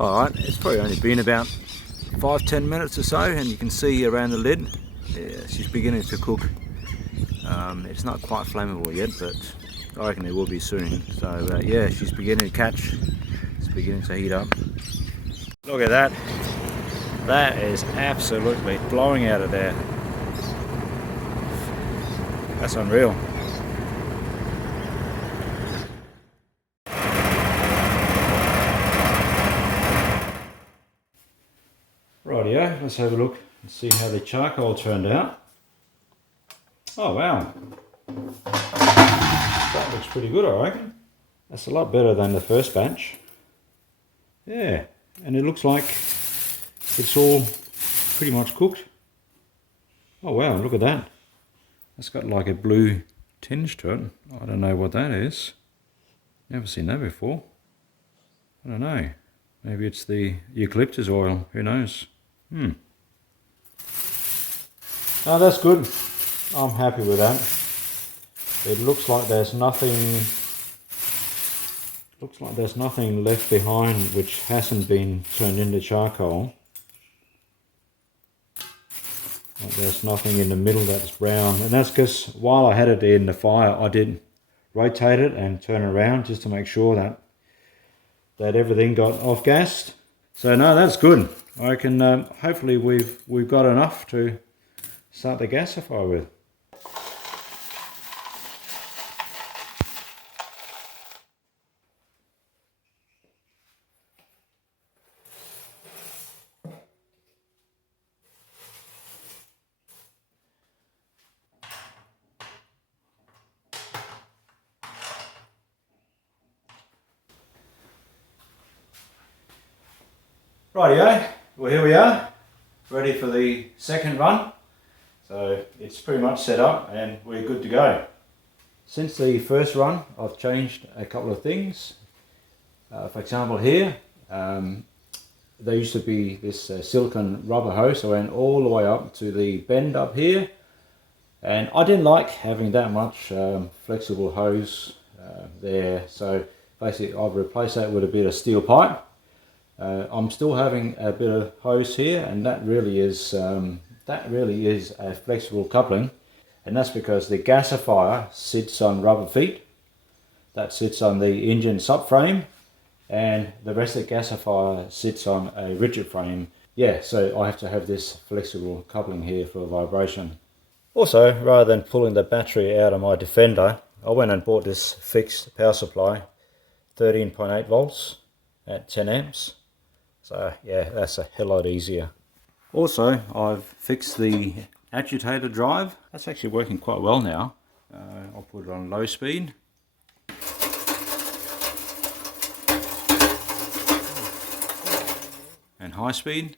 Alright, it's probably only been about 5-10 minutes or so, and you can see around the lid, yeah, she's beginning to cook. It's not quite flammable yet, but I reckon it will be soon. So yeah, she's beginning to catch, it's beginning to heat up. Look at that, that is absolutely blowing out of there. That's unreal. Rightio, let's have a look and see how the charcoal turned out. Oh wow, that looks pretty good, I reckon. That's a lot better than the first batch. Yeah, and it looks like it's all pretty much cooked. Oh wow, look at that. It's got like a blue tinge to it. I don't know what that is. Never seen that before. I don't know. Maybe it's the eucalyptus oil, who knows. Oh, that's good. I'm happy with that. It looks like there's nothing left behind which hasn't been turned into charcoal. Like there's nothing in the middle that's brown, and that's because while I had it in the fire, I did rotate it and turn it around just to make sure that everything got off gassed. So no, that's good. I reckon hopefully we've got enough to start the gasifier with. Rightio, well here we are, ready for the second run. So it's pretty much set up and we're good to go. Since the first run, I've changed a couple of things. For example here, there used to be this silicone rubber hose. I went all the way up to the bend up here, and I didn't like having that much flexible hose there. So basically I've replaced that with a bit of steel pipe. I'm still having a bit of hose here, and that really is a flexible coupling, and that's because the gasifier sits on rubber feet that sits on the engine subframe, and the rest of the gasifier sits on a rigid frame. Yeah, so I have to have this flexible coupling here for vibration. Also, rather than pulling the battery out of my Defender, I went and bought this fixed power supply, 13.8 volts at 10 amps. So yeah, that's a hell lot easier. Also, I've fixed the agitator drive. That's actually working quite well now. I'll put it on low speed. And high speed.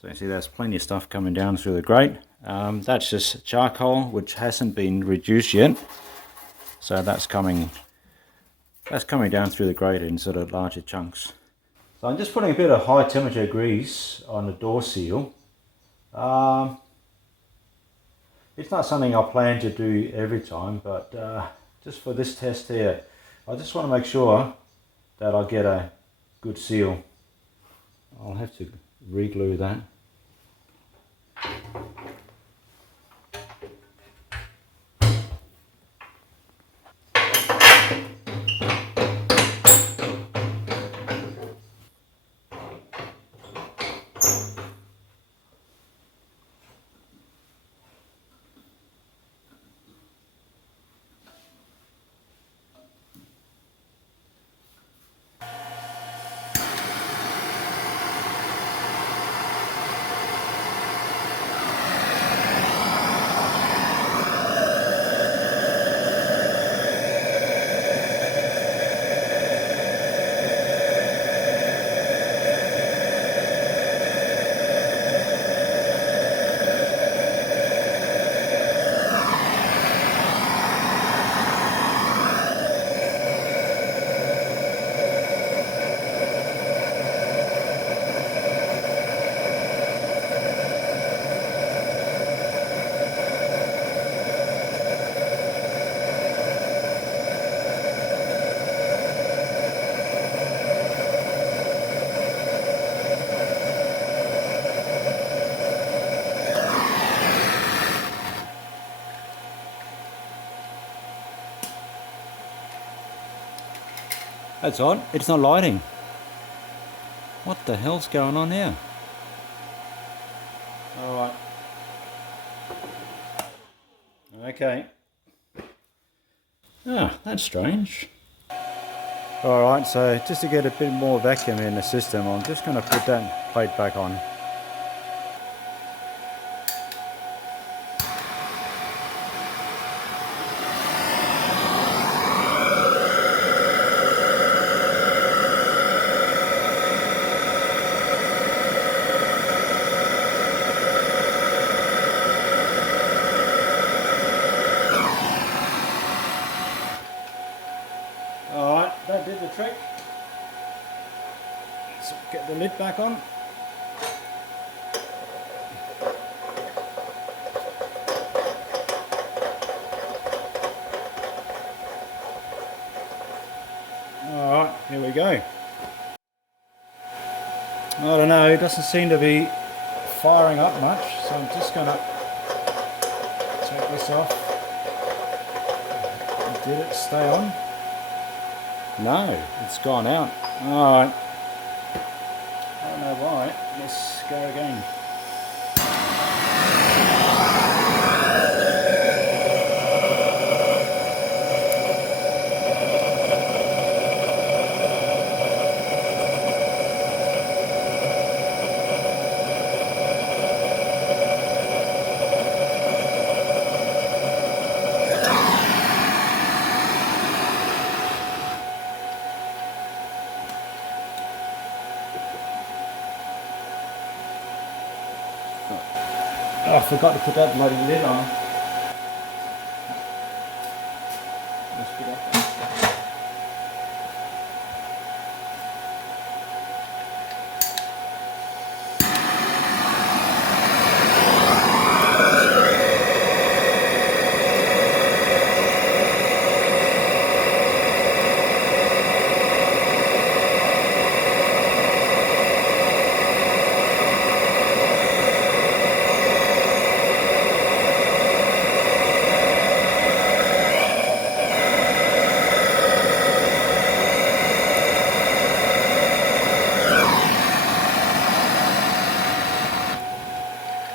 So you see there's plenty of stuff coming down through the grate. That's just charcoal which hasn't been reduced yet. So that's coming down through the grate in sort of larger chunks. So I'm just putting a bit of high temperature grease on the door seal. It's not something I plan to do every time, but just for this test here, I just want to make sure that I get a good seal. I'll have to re-glue that. That's odd, it's not lighting. What the hell's going on here? Alright. Okay. Ah, that's strange. Alright, so just to get a bit more vacuum in the system, I'm just going to put that plate back on. Alright, that did the trick. So get the lid back on. Alright, here we go. I don't know, it doesn't seem to be firing up much, so I'm just going to take this off. Did it stay on? No, it's gone out. Alright. I don't know why. Let's go again. Oh, I forgot to put that bloody lid on. Let's put that on.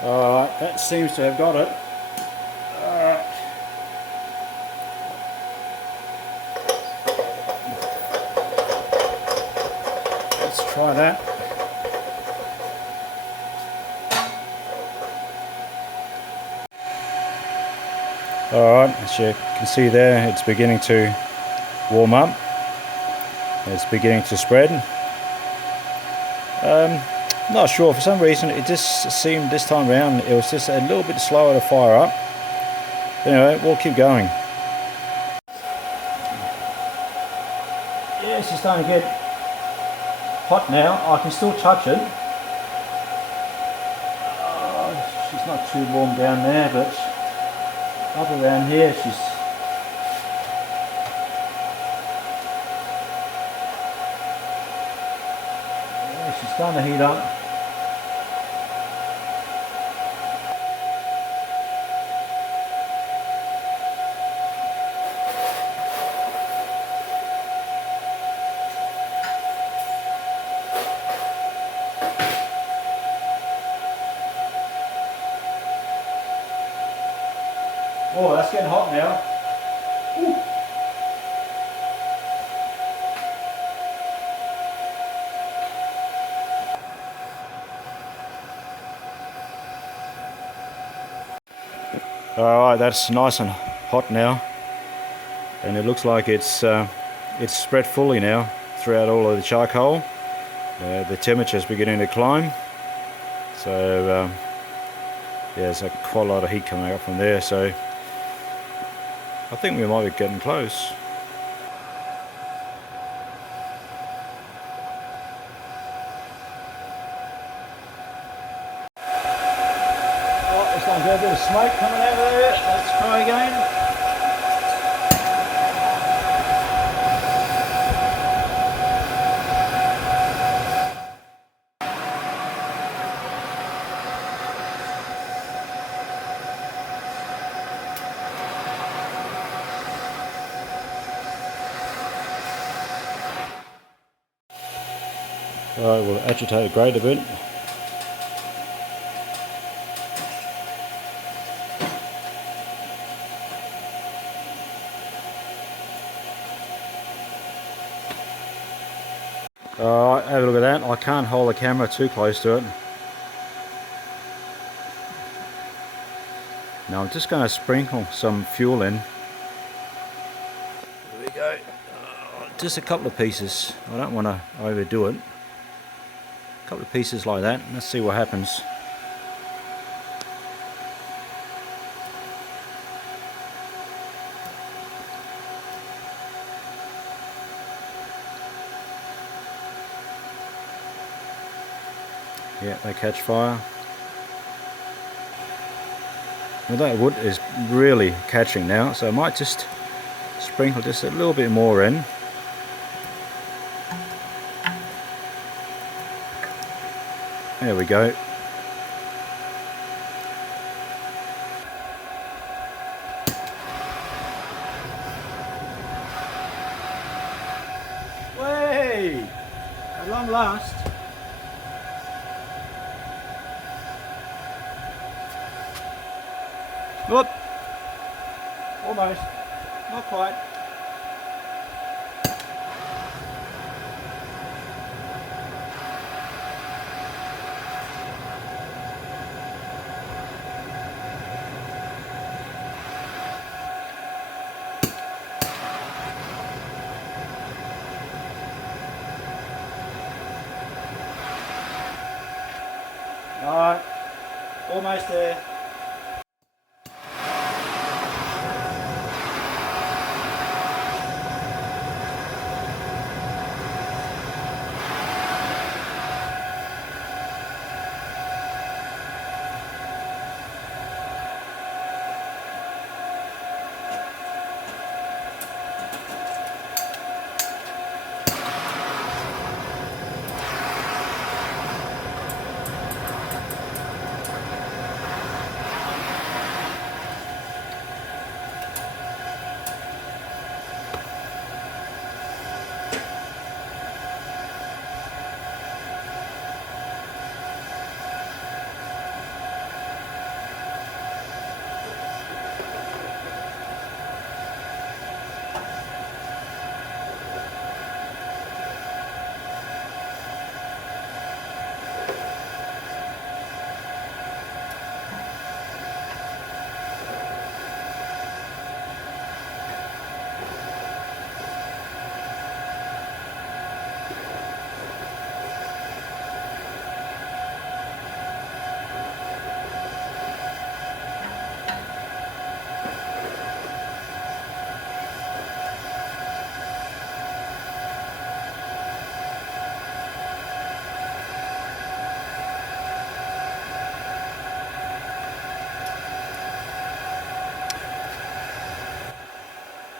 Alright, that seems to have got it. Alright. Let's try that. Alright, as you can see there, it's beginning to warm up. It's beginning to spread. Not sure, for some reason it just seemed this time around it was just a little bit slower to fire up. Anyway, we'll keep going. Yeah, it's starting to get hot now. I can still touch it. Oh, she's not too warm down there, but up around here she's starting to heat up. Oh, that's getting hot now. Ooh. Alright, that's nice and hot now, and it looks like it's spread fully now throughout all of the charcoal. The temperature is beginning to climb, so yeah, there's quite a lot of heat coming up from there, so I think we might be getting close. Oh, it's like a bit of smoke coming out of there. Let's try again. Alright, we'll agitate the grate a bit. Alright, have a look at that. I can't hold the camera too close to it. Now I'm just going to sprinkle some fuel in. Here we go. Just a couple of pieces. I don't want to overdo it. A couple of pieces like that. Let's see what happens. Yeah, they catch fire. Well, that wood is really catching now, so I might just sprinkle just a little bit more in. There we go. Way! At long last. Whoop! Almost. Not quite. Alright. Almost there.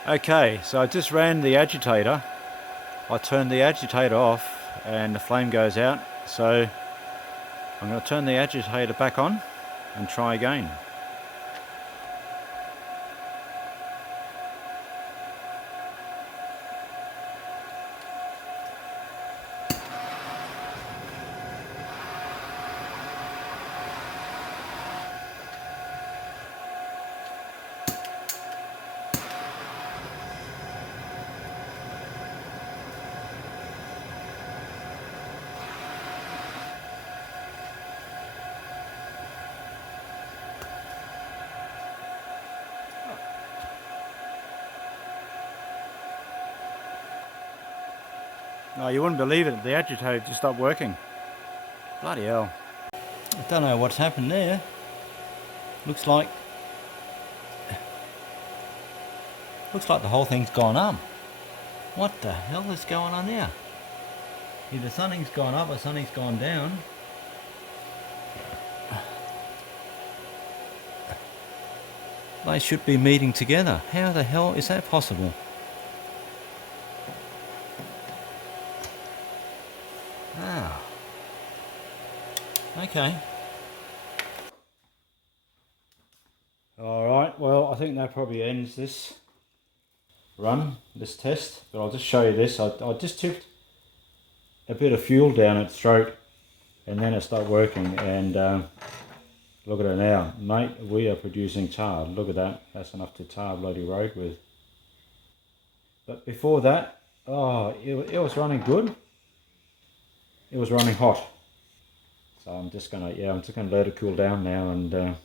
Okay, so I just ran the agitator. I turned the agitator off and the flame goes out. So I'm going to turn the agitator back on and try again. No, you wouldn't believe it, the agitator just stopped working. Bloody hell. I don't know what's happened there. Looks like the whole thing's gone up. What the hell is going on there? Either something's gone up or something's gone down. They should be meeting together. How the hell is that possible? Ah. Okay. Alright, well I think that probably ends this run, this test, but I'll just show you this. I just tipped a bit of fuel down its throat, and then it started working. And look at it now, mate. We are producing tar. Look at that. That's enough to tar a bloody road with. But before that, oh, it was running good. It was running hot. So I'm just gonna let it cool down now and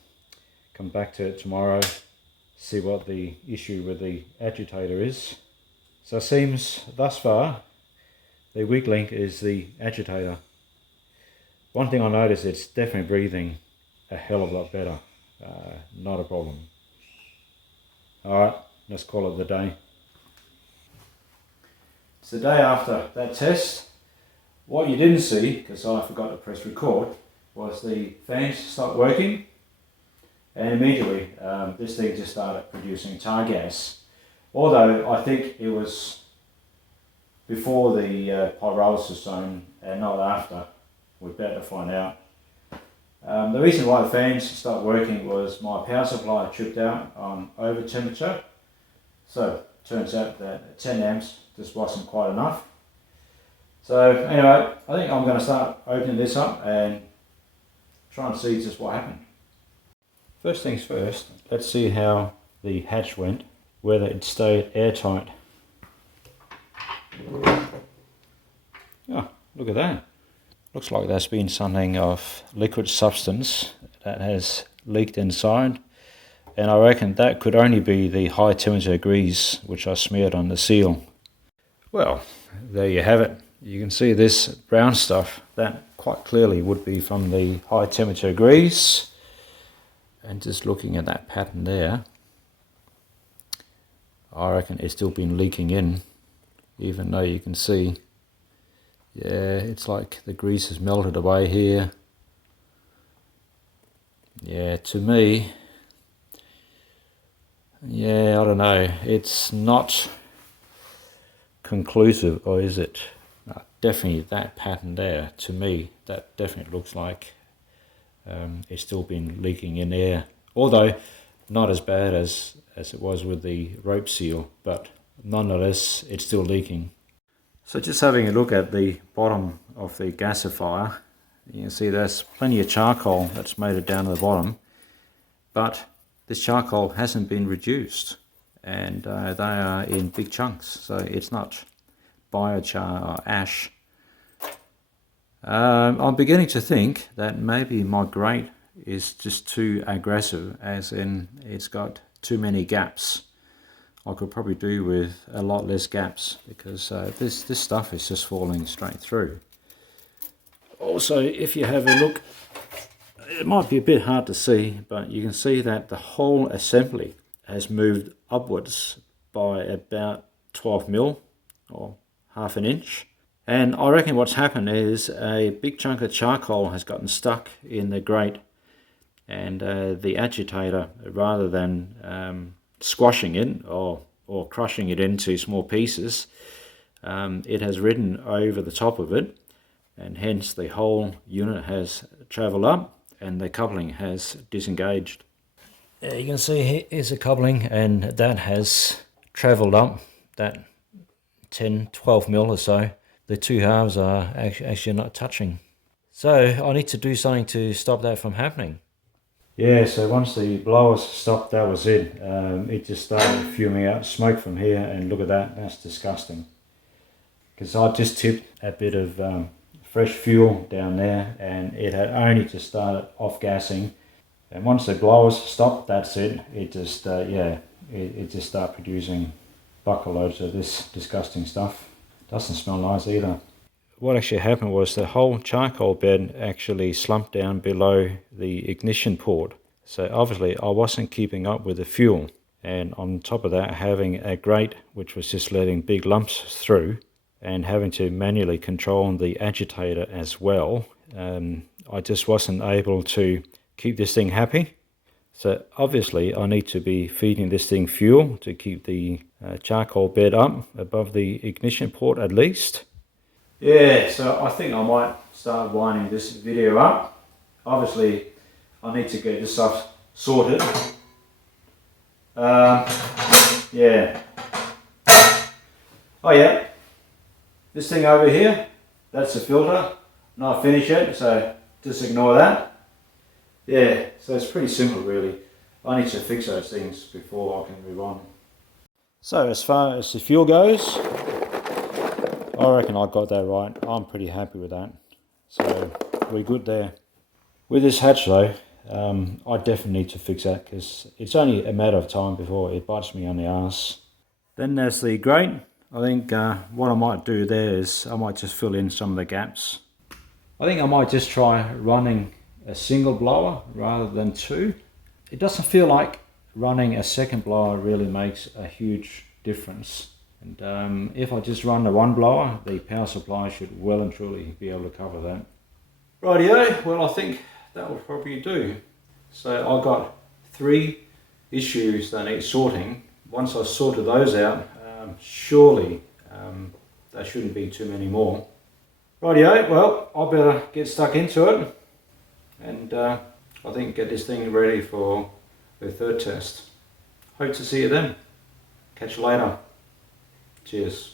come back to it tomorrow. See what the issue with the agitator is. So it seems thus far the weak link is the agitator. One thing I noticed, it's definitely breathing a hell of a lot better. Not a problem. Alright, let's call it the day. It's the day after that test. What you didn't see, because I forgot to press record, was the fans stopped working, and immediately this thing just started producing tar gas. Although I think it was before the pyrolysis zone and not after. We're about to find out. The reason why the fans stopped working was my power supply tripped out on over temperature. So it turns out that 10 amps just wasn't quite enough. So anyway, I think I'm going to start opening this up and try and see just what happened. First things first, let's see how the hatch went, whether it stayed airtight. Oh, look at that. Looks like there's been something of liquid substance that has leaked inside, and I reckon that could only be the high temperature grease which I smeared on the seal. Well, there you have it. You can see this brown stuff, that quite clearly would be from the high temperature grease. And just looking at that pattern there, I reckon it's still been leaking in, even though you can see, yeah, it's like the grease has melted away here. Yeah, to me, yeah, I don't know, it's not conclusive, or is it? No, definitely that pattern there, to me, that definitely looks like it's still been leaking in air, although not as bad as it was with the rope seal, but nonetheless it's still leaking. So just having a look at the bottom of the gasifier, you can see there's plenty of charcoal that's made it down to the bottom, but this charcoal hasn't been reduced, and they are in big chunks, so it's not biochar or ash. I'm beginning to think that maybe my grate is just too aggressive, as in it's got too many gaps. I could probably do with a lot less gaps, because this stuff is just falling straight through. Also, if you have a look, it might be a bit hard to see, but you can see that the whole assembly has moved upwards by about 12 mil or half an inch. And I reckon what's happened is a big chunk of charcoal has gotten stuck in the grate, and the agitator, rather than squashing it or crushing it into small pieces, it has ridden over the top of it, and hence the whole unit has travelled up and the coupling has disengaged. You can see here's a coupling, and that has travelled up that 10-12 mil or so. The two halves are actually not touching. So I need to do something to stop that from happening. Yeah, so once the blowers stopped, that was it. It just started fuming out smoke from here, and look at that, that's disgusting. Because I just tipped a bit of fresh fuel down there, and it had only just started off gassing. And once the blowers stopped, that's it. It just, it just started producing bucketloads of this disgusting stuff. Doesn't smell nice either. What actually happened was the whole charcoal bed actually slumped down below the ignition port. So obviously I wasn't keeping up with the fuel. And on top of that, having a grate which was just letting big lumps through, and having to manually control the agitator as well, I just wasn't able to keep this thing happy. So obviously I need to be feeding this thing fuel to keep the charcoal bed up above the ignition port at least. Yeah, so I think I might start winding this video up. Obviously I need to get this stuff sorted. Yeah. Oh yeah, this thing over here, that's the filter. Not finished yet, so just ignore that. Yeah, so it's pretty simple really. I need to fix those things before I can move on. So as far as the fuel goes, I reckon I got that right. I'm pretty happy with that. So we're good there. With this hatch though, I definitely need to fix that because it's only a matter of time before it bites me on the arse. Then there's the grate. I think what I might do there is I might just fill in some of the gaps. I think I might just try running a single blower rather than two. It doesn't feel like running a second blower really makes a huge difference. And if I just run the one blower, the power supply should well and truly be able to cover that. Rightio, well I think that will probably do. So I've got 3 issues that need sorting. Once I've sorted those out, surely there shouldn't be too many more. Rightio, well I better get stuck into it and I think get this thing ready for the 3rd test. Hope to see you then. Catch you later. Cheers.